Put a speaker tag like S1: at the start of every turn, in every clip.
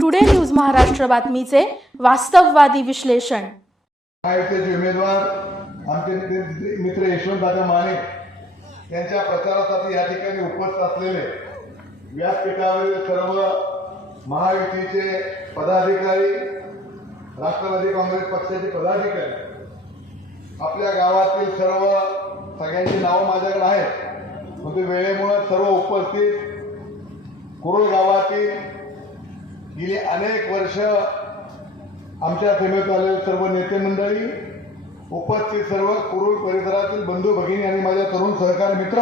S1: Today news Maharashtra बातमीचे वास्तववादी विश्लेषण.
S2: महायुतीचे उमेदवार आमचे मित्र मित्र यशवंतदादा माने यांच्या प्रचारासाठी या ठिकाणी उपस्थित असलेले व्यासपीठावरील सर्व महायुतीचे पदाधिकारी राष्ट्रवादी काँग्रेस पक्षाचे पदाधिकारी आपल्या गावातील सर्व सगळ्यांची नावं माझ्याकडे आहेत. म्हणजे वेळेमुळे सर्व उपस्थित कुरुळ गावातील गेली अनेक वर्ष आमच्या सेवेत आलेले सर्व नेते मंडळी उपस्थित सर्व कुरुळ परिसरातील बंधू भगिनी आणि माझ्या तरुण सहकारी मित्र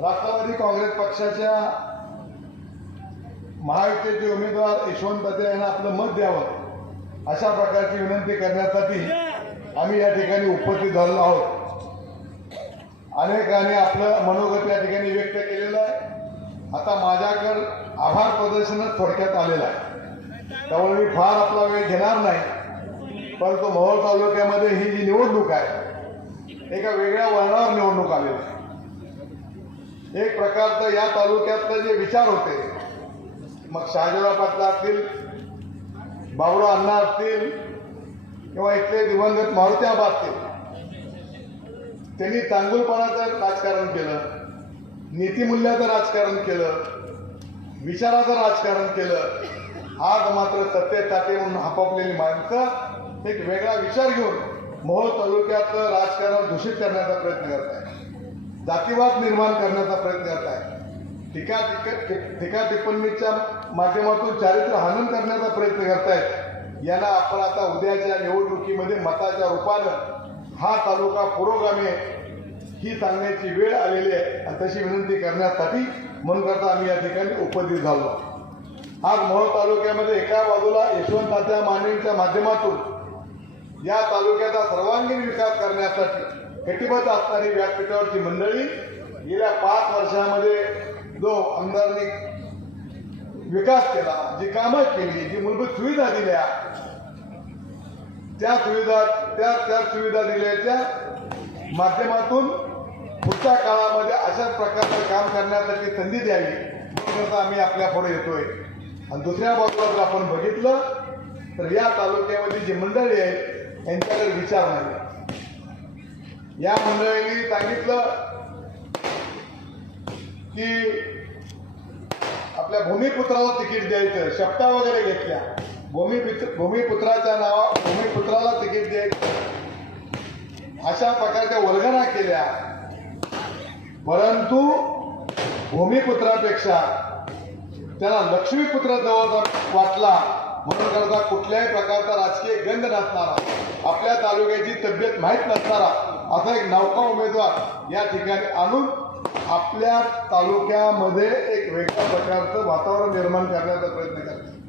S2: राष्ट्रवादी काँग्रेस पक्षाच्या महायुतीचे उमेदवार यशवंत यांना आपलं मत द्यावं अशा प्रकारची विनंती करण्यासाठी आम्ही या ठिकाणी उपस्थित झालेलो आहोत. अनेकांनी आपलं मनोगत या ठिकाणी व्यक्त केलेलं आहे. आता माझ्याकडं आभार प्रदर्शनच थोडक्यात आलेलं आहे. त्यामुळे मी फार आपला वेळ घेणार नाही. परंतु मोहोळ तालुक्यामध्ये ही जी निवडणूक आहे एका वेगळ्या वळणावर निवडणूक आलेली आहे. एक प्रकारचं या तालुक्यातले जे विचार होते मग शहाजीराव पाटला असतील बाबुराव अण्णा असतील किंवा इथले दिवंगत मारुती आबा असतील त्यांनी चांगुलपणाचं राजकारण केलं नीतिमूल्याचं राजकारण केलं विचाराचं राजकारण केलं आज मात्र सत्तेसाठी म्हणून आपापलेली माणसं एक वेगळा विचार घेऊन मोहोळ तालुक्याचं राजकारण दूषित करण्याचा प्रयत्न करत आहे जातीवाद निर्माण करण्याचा प्रयत्न करत आहे टीका टिक- टीका टिप्पणीच्या माध्यमातून चारित्र्य हनन करण्याचा प्रयत्न करतायत. यांना आपण आता उद्याच्या निवडणुकीमध्ये मताच्या रूपानं हा तालुका पुरोगामी ही सांगण्याची वेळ आलेली आहे. आणि तशी विनंती करण्यासाठी म्हणून करता आम्ही या ठिकाणी उपस्थित झालो. आज मोहोळ तालुक्यामध्ये एका बाजूला यशवंत मांडणीच्या माध्यमातून या तालुक्याचा सर्वांगीण विकास करण्यासाठी कटिबद्ध असणारी व्यासपीठावरची मंडळी गेल्या पाच वर्षामध्ये जो आमदारांनी विकास केला जी कामं केली जी मूलभूत सुविधा दिल्या त्या सुविधा त्या त्या सुविधा दिल्याच्या माध्यमातून पुढच्या काळामध्ये अशाच प्रकारचं काम करण्यासाठी संधी द्यावी. म्हणून आम्ही आपल्या पुढे येतोय. आणि दुसऱ्या बाजूला जर आपण बघितलं तर या तालुक्यामध्ये जी मंडळी आहे यांच्याकडे विचार नाही. या मंडळींनी सांगितलं की आपल्या भूमिपुत्राला तिकीट द्यायचं शपथा वगैरे घेतल्या. भूमिपुत्र भूमिपुत्राच्या नावा भूमिपुत्राला तिकीट द्यायचं अशा प्रकारच्या वर्गणा केल्या. परंतु भूमिपुत्रापेक्षा त्याला लक्ष्मीपुत्र जवळ वाटला. म्हणून करता कुठल्याही प्रकारचा राजकीय गंध नसणारा आपल्या तालुक्याची तब्येत माहीत नसणारा असा एक नौका उमेदवार या ठिकाणी आणून आपल्या तालुक्यामध्ये एक वेगळ्या प्रकारचं वातावरण निर्माण करण्याचा प्रयत्न करतात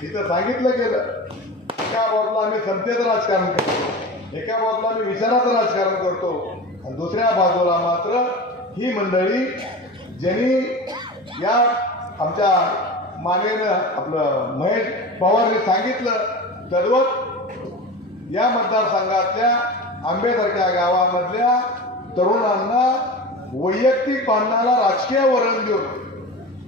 S2: तिथं सांगितलं गेलं. एका बाजूला आम्ही संतेचं राजकारण करतो. एका बाजूला आम्ही विचाराचं राजकारण करतो. आणि दुसऱ्या बाजूला मात्र ही मंडळी ज्यांनी या आमच्या मानेनं आपलं महेश पवारने सांगितलं दरवत या मतदारसंघातल्या आंबेसारख्या गावामधल्या तरुणांना वैयक्तिक बांधणारा राजकीय वरण देऊन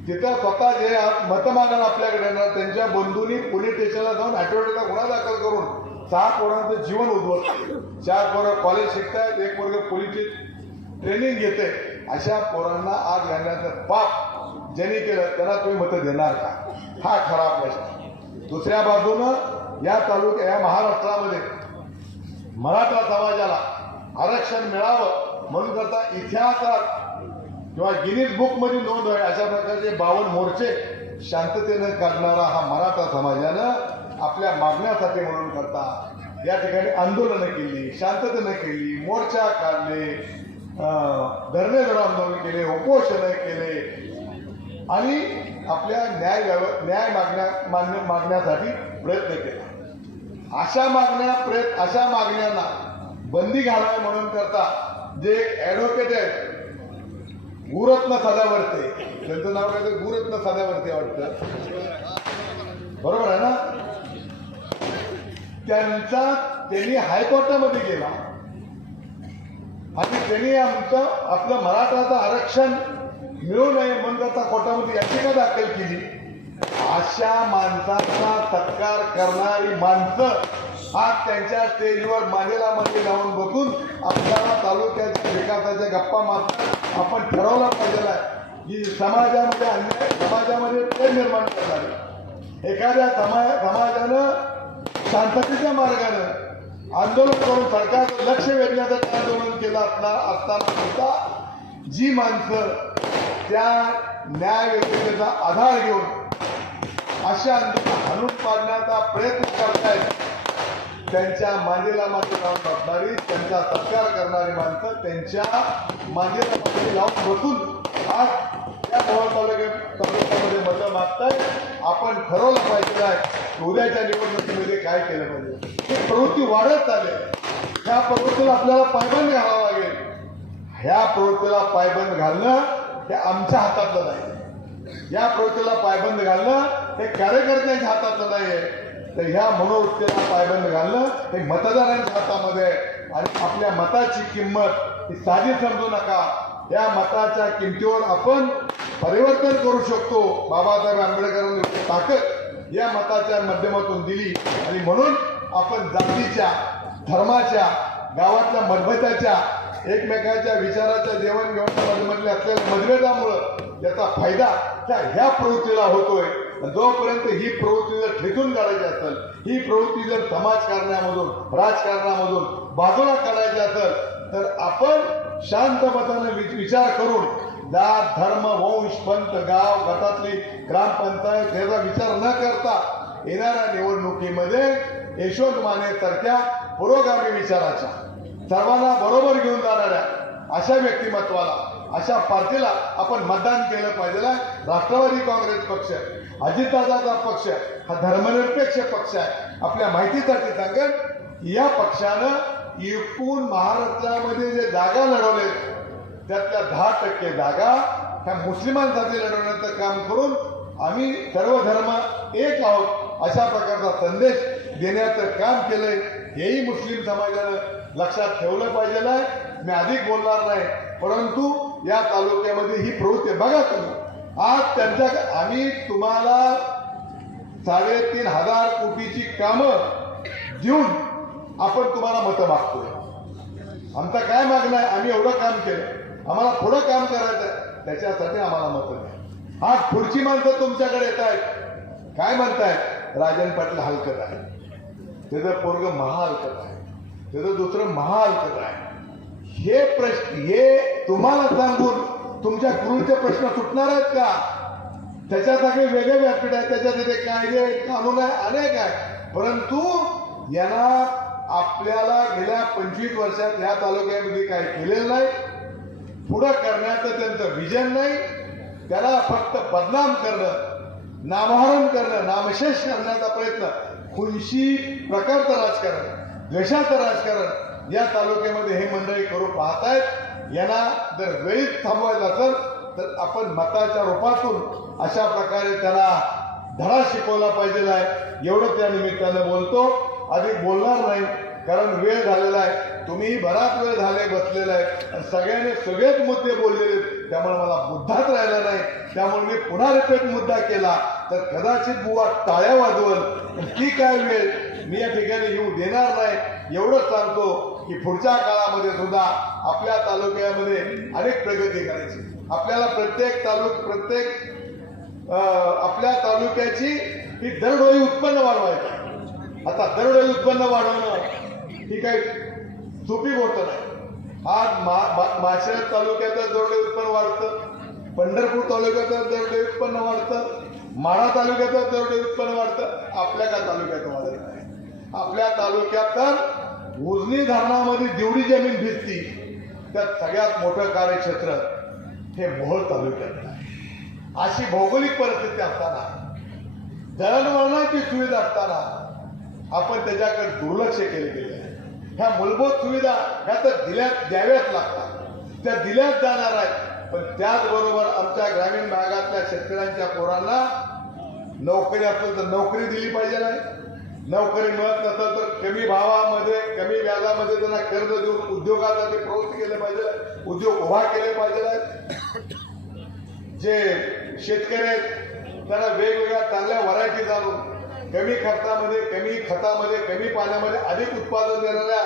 S2: तिथं स्वतः जे आज मत मागायला आपल्याकडे येणार त्यांच्या बंधूंनी पोलीस स्टेशनला जाऊन ॲटोमेटिकला गुन्हा दाखल करून सहा पोरांचं जीवन उद्ध्वस्त चार पोरं कॉलेज शिकतायत एक पोरग पोलीसची ट्रेनिंग घेते अशा पोरांना आग घालण्याचं पाप ज्यांनी केलं त्याला तुम्ही मतं देणार का? हा खरा प्रश्न. दुसऱ्या बाजूनं या तालुक्या या महाराष्ट्रामध्ये मराठा समाजाला आरक्षण मिळावं म्हणून करता इतिहासात किंवा गिनीज बुकमध्ये नोंद आहे अशा प्रकारचे बावन मोर्चे शांततेनं काढणारा हा मराठा समाजानं आपल्या मागण्यासाठी म्हणून करता या ठिकाणी आंदोलनं केली शांततेनं केली मोर्चा काढले धरणे धर आंदोलन केले उपोषणं केले. आणि आपल्या न्याय व्यव- न्याय मागण्या मागण्या मागण्यासाठी प्रयत्न केला. अशा मागण्या प्रयत्न अशा मागण्यांना बंदी घालावी म्हणून करता जे ऍडव्होकेट आहेत गुरत्न सदावर्ते. त्यांचं नाव काय तर गुरत्न सदावर्ते वाटतं. बरोबर आहे ना? त्यांचा त्यांनी हायकोर्टामध्ये गेला. आणि त्यांनी आमचं आपलं मराठाचं आरक्षण मिळू नये म्हणून कोर्टामध्ये याचिका दाखल केली. अशा माणसाचा सत्कार करणारी माणसं आज त्यांच्या स्टेजवर मानेला मध्ये लावून बघून आपल्याला तालुक्याच्या विकासाच्या गप्पा मारतात आपण ठरवलं पाहिजे की समाजामध्ये अन्याय समाजामध्ये ते निर्माण करतात एखाद्या समा समाजानं शांततेच्या मार्गानं आंदोलन करून सरकारचं लक्ष वेधण्याचं आंदोलन केलं असणार असताना सुद्धा जी माणसं त्या न्याय व्यवस्थेचा आधार घेऊन अशा आंदोलन हाणून पाडण्याचा प्रयत्न करतायत त्यांच्या मांडीला मागे लावून बसणारी त्यांचा सत्कार करणारी माणसं त्यांच्या मांडीला मागे लावून बसून आज त्या मोहोळ तालुक्यात तालुक्यामध्ये मतं मागताय आपण ठरवलं पाहिजे काय उद्याच्या निवडणुकीमध्ये काय केलं पाहिजे. ही प्रवृत्ती वाढत चालेल त्या प्रवृत्तीला आपल्याला पायबंद घालावा लागेल. ह्या प्रवृत्तीला पायबंद घालणं हे आमच्या हातातलं नाही. या प्रवृत्तीला पायबंद घालणं हे कार्यकर्त्यांच्या हातातलं नाही तर ह्या मनोवृत्तीला पायबंद घालणं हे मतदारांच्या हातामध्ये आहे. आणि आपल्या मताची किंमत ही साधी समजू नका. या मताच्या किमतीवर आपण परिवर्तन करू शकतो. बाबासाहेब आंबेडकरांनी ताकद या मताच्या माध्यमातून दिली. आणि म्हणून आपण जातीच्या धर्माच्या गावातल्या मतभेदाच्या एकमेकाच्या विचाराच्या देवाणघेवाणीमध्ये असलेल्या मतभेदामुळं याचा फायदा त्या ह्या प्रवृत्तीला होतोय. जोपर्यंत ही प्रवृत्ती जर ठेचून काढायची असेल ही प्रवृत्ती जर समाजकारणामधून राजकारणामधून बाजूला काढायची असेल तर आपण शांत वि- विचार करून जात धर्म वंश पंत गाव गटातली ग्रामपंचायत याचा विचार न करता येणाऱ्या निवडणुकीमध्ये यशवंत माने सारख्या पुरोगामी विचाराच्या सर्वांना बरोबर घेऊन जाणाऱ्या अशा व्यक्तिमत्वाला अशा पार्टीला आपण मतदान केलं पाहिजे. राष्ट्रवादी काँग्रेस पक्ष अजितदादाचा पक्ष हा धर्मनिरपेक्ष पक्ष आहे. आपल्या माहितीसाठी सांगेन या पक्षानं एकूण महाराष्ट्रामध्ये जे जागा लढवले त्यातल्या दहा टक्के जागा ह्या मुस्लिमांसाठी लढवण्याचं काम करून आम्ही सर्व धर्म एक आहोत अशा प्रकारचा संदेश देण्याचं काम केलंय. हेही मुस्लिम समाजानं लक्षात ठेवलं पाहिजे आहे. मी अधिक बोलणार नाही परंतु या तालुक्यामध्ये ही प्रवृत्ती आहे. बघा तुम्ही. आज त्यांच्या आम्ही तुम्हाला साडेतीन हजार कोटीची कामं देऊन आपण तुम्हाला मतं मागतोय. आमचा काय मागणं आहे? आम्ही एवढं काम केलं. आम्हाला पुढं काम करायचं आहे. त्याच्यासाठी आम्हाला मतं द्या. आज पुढची माणसं तुमच्याकडे येत आहेत. काय म्हणतायत? राजन पाटील हलकत आहे त्याचं पोरग महाहलकत आहे त्याचं दुसरं महाहलकत आहे. हे प्रश्न हे तुम्हाला सांगून तुमच्या गुरुचे प्रश्न सुटणार आहेत का? त्याच्यासाठी वेगळे व्यासपीठ आहे त्याच्यासाठी कायदे कानून आहे अनेक आहे. परंतु यांना आपल्याला गेल्या पंचवीस वर्षात ह्या तालुक्यामध्ये काय केलेलं नाही. पुढं करण्याचं त्यांचं विजन नाही. त्याला फक्त बदनाम करणं नामहरण करणं नामशेष करण्याचा प्रयत्न खुनशी प्रकारचं राजकारण द्वेषाचं राजकारण या तालुक्यामध्ये हे मंडळी करू पाहतायत. यांना जर वेळीच थांबवायचं असेल तर आपण मताच्या रूपातून अशा प्रकारे त्याला धडा शिकवला पाहिजे आहे. एवढं त्या निमित्तानं बोलतो. अधिक बोलणार नाही कारण वेळ झालेला आहे. तुम्ही बराच वेळ झाले बसलेला आहे. आणि सगळ्यांनी सगळेच मुद्दे बोललेले आहेत. त्यामुळे मला मुद्दाच राहिला नाही. त्यामुळे मी पुन्हा रिपीट मुद्दा केला. तर कदाचित बुवा टाळ्या वाजवल. ती काय वेळ? मी या ठिकाणी येऊ देणार नाही. एवढंच सांगतो की पुढच्या काळामध्ये सुद्धा आपल्या तालुक्यामध्ये अनेक प्रगती करायची. आपल्याला प्रत्येक तालुक प्रत्येक आपल्या तालुक्याची ही दरडोई उत्पन्न वाढवायची. आता दरडोई उत्पन्न वाढवणं ही काही सोपी गोष्ट नाही. आज मा तालुक्याचं दरडे उत्पन्न वाढतं. पंढरपूर तालुक्याचं दरडे उत्पन्न वाढतं. माढा तालुक्याचं दरडे उत्पन्न वाढतं. आपल्या का तालुक्याचं वाढत नाही. आपल्या तालुक्यात तर उजनी धरणामध्ये जेवढी जमीन भिजती. त्यात सगळ्यात मोठं कार्यक्षेत्र हे मोहोळ तालुक्यात अशी भौगोलिक परिस्थिती असताना दळणवळणाची सुविधा असताना आपण त्याच्याकडे दुर्लक्ष केले गेले ह्या मूलभूत सुविधा ह्या तर दिल्यात द्याव्याच लागतात. त्या दिल्याच जाणार आहेत. पण त्याचबरोबर आमच्या ग्रामीण भागातल्या शेतकऱ्यांच्या पोरांना नोकरी असेल तर नोकरी दिली पाहिजे नाही. नोकरी मिळत नसेल तर कमी भावामध्ये कमी व्याजामध्ये त्यांना कर्ज देऊन उद्योगासाठी प्रवृत्त केले पाहिजे उद्योग उभा केले पाहिजे जे शेतकरी आहेत त्यांना वेगवेगळ्या चांगल्या व्हरायटी आणून कमी खर्चामध्ये कमी खतामध्ये कमी पाण्यामध्ये अधिक उत्पादन देणाऱ्या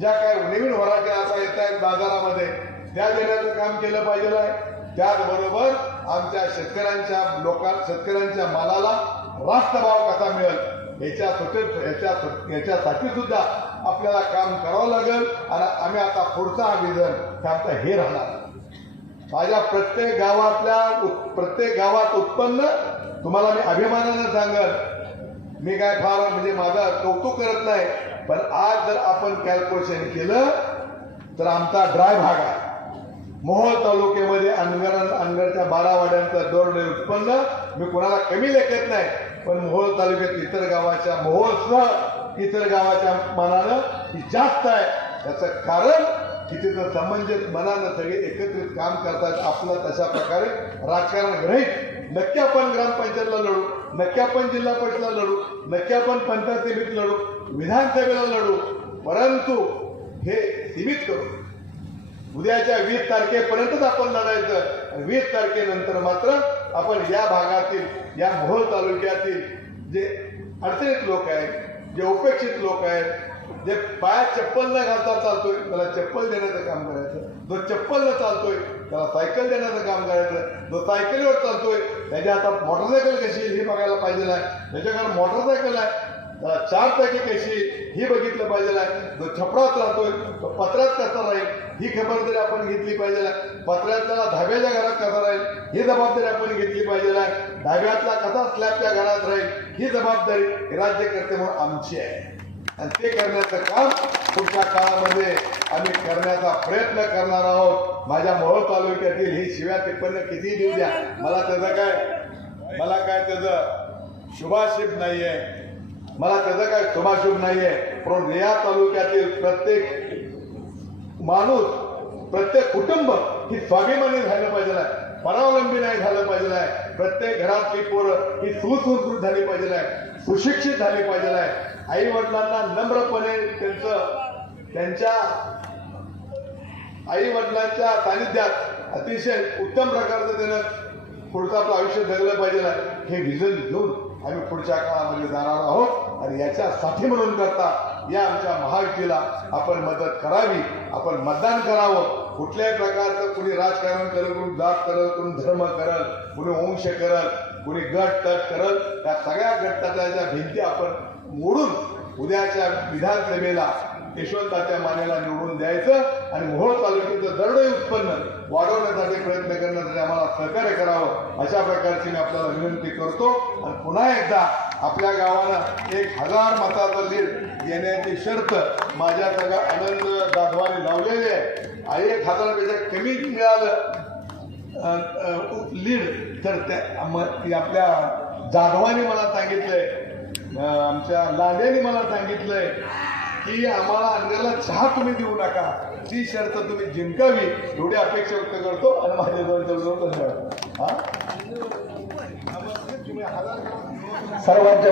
S2: ज्या काय नवीन व्हरायटी आता येत आहेत बाजारामध्ये त्या देण्याचं काम केलं पाहिजे आहे. त्याचबरोबर आमच्या शेतकऱ्यांच्या लोकां शेतकऱ्यांच्या मालाला रास्त भाव कसा मिळेल याच्या सुटे- याच्या याच्यासाठी सुद्धा आपल्याला काम करावं लागेल. आणि आम्ही आता पुढचा हा विजन हे आमचं हे राहणार. माझ्या प्रत्येक गावातल्या प्रत्येक गावात उत्पन्न तुम्हाला मी अभिमानानं सांगल मी काय फार म्हणजे माझा कौतुक करत नाही पण आज जर आपण कॅल्क्युलेशन केलं तर आमचा ड्राय भाग आहे मोहोळ तालुक्यामध्ये अनगर अनगरच्या बारा वाड्यांचं दरडोई उत्पन्न मी कोणाला कमी लेखत नाही पण मोहोळ तालुक्यात इतर गावाच्या मोहोळसह इतर गावाच्या मानानं ही जास्त आहे. याचं कारण की तिथं समंजस मनानं सगळे एकत्रित काम करतात आपलं तशा प्रकारे राजकारण ग्रहित नक्की आपण ग्रामपंचायतला लढू नक्की आपण जिल्हा परिषदला लढू नक्की आपण पंचायत समितीत लढू विधानसभेला लढू परंतु हे सीमित करू. उद्याच्या वीस तारखेपर्यंतच आपण लढायचं वीस तारखेनंतर मात्र आपण या भागातील या मोहोळ तालुक्यातील जे अडचणीत लोक आहेत जे उपेक्षित लोक आहेत जे पायात चप्पल न घालता चालतोय त्याला चप्पल देण्याचं काम करायचं. जो चप्पल न चालतोय त्याला सायकल देण्याचं काम करायचं. जो सायकलीवर चालतोय त्याच्या हातात मोटरसायकल कशी येईल हे बघायला पाहिजे आहे. त्याच्याकडे मोटरसायकल आहे त्याला चार चाकी कशी ही बघितलं पाहिजे आहे. जो छपरात राहतोय तो पत्र्यात कसा राहील ही खबरदारी आपण घेतली पाहिजे आहे. पत्र्यातला धाब्याच्या घरात कसा राहील ही जबाबदारी आपण घेतली पाहिजे आहे. धाब्यातला कसा स्लॅबच्या घरात राहील ही जबाबदारी राज्यकर्ते म्हणून आमची आहे. आणि ते करण्याचं काम पुढच्या काळामध्ये आम्ही करण्याचा प्रयत्न करणार आहोत. माझ्या मोहोळ तालुक्यातील ही शिव्या टिप्पण किती देऊ द्या? मला त्याचं काय? मला काय त्याचं शुभाशिब नाहीये. मला त्याचं काय शुभाशुभ नाहीये. पण या तालुक्यातील प्रत्येक माणूस प्रत्येक कुटुंब ही स्वाभिमानी झालं पाहिजे परावलंबी नाही झालं पाहिजे प्रत्येक घरातली पोरं ही सुसंस्कृत झाली पाहिजे आहे सुशिक्षित झाली पाहिजे आहे आई वडिलांना नम्रपणे त्यांचं त्यांच्या आई वडिलांच्या सानिध्यात अतिशय उत्तम प्रकारचं त्यानं पुढचं आपलं आयुष्य जगलं पाहिजे हे विजन घेऊन आम्ही पुढच्या काळामध्ये जाणार आहोत आणि याच्यासाठी म्हणून करता या आमच्या महायुतीला आपण मदत करावी आपण मतदान करावं. कुठल्याही प्रकारचं कुणी राजकारण करल कुणी जात करल कुणी धर्म करल कुणी वंश करल कुणी गट तट करल त्या सगळ्या गटतटाच्या भिंती आपण मोडून उद्याच्या विधानसभेला यशवंताच्या मानेला निवडून द्यायचं आणि मोहोळ तालुक्याचं दरडोई उत्पन्न वाढवण्यासाठी प्रयत्न करण्यासाठी आम्हाला सहकार्य करावं. अशा प्रकारची मी आपल्याला विनंती करतो. आणि पुन्हा एकदा आपल्या गावानं एक हजार मताचा लीड येण्याची शर्त माझ्या सगळ्या आनंद जाधवाने लावलेली आहे. आणि एक हजारापेक्षा कमी मिळालं लीड तर त्या मग ती आपल्या जाधवाने मला सांगितलंय. आमच्या लांड्याने मला सांगितलंय की आम्हाला अंगाला चहा तुम्ही देऊ नका. ती शर्त तुम्ही जिंकावी एवढी अपेक्षा व्यक्त करतो आणि माझ्या जवळ धन्यवाद. हा? तुम्ही हजार
S3: सर्वांच्या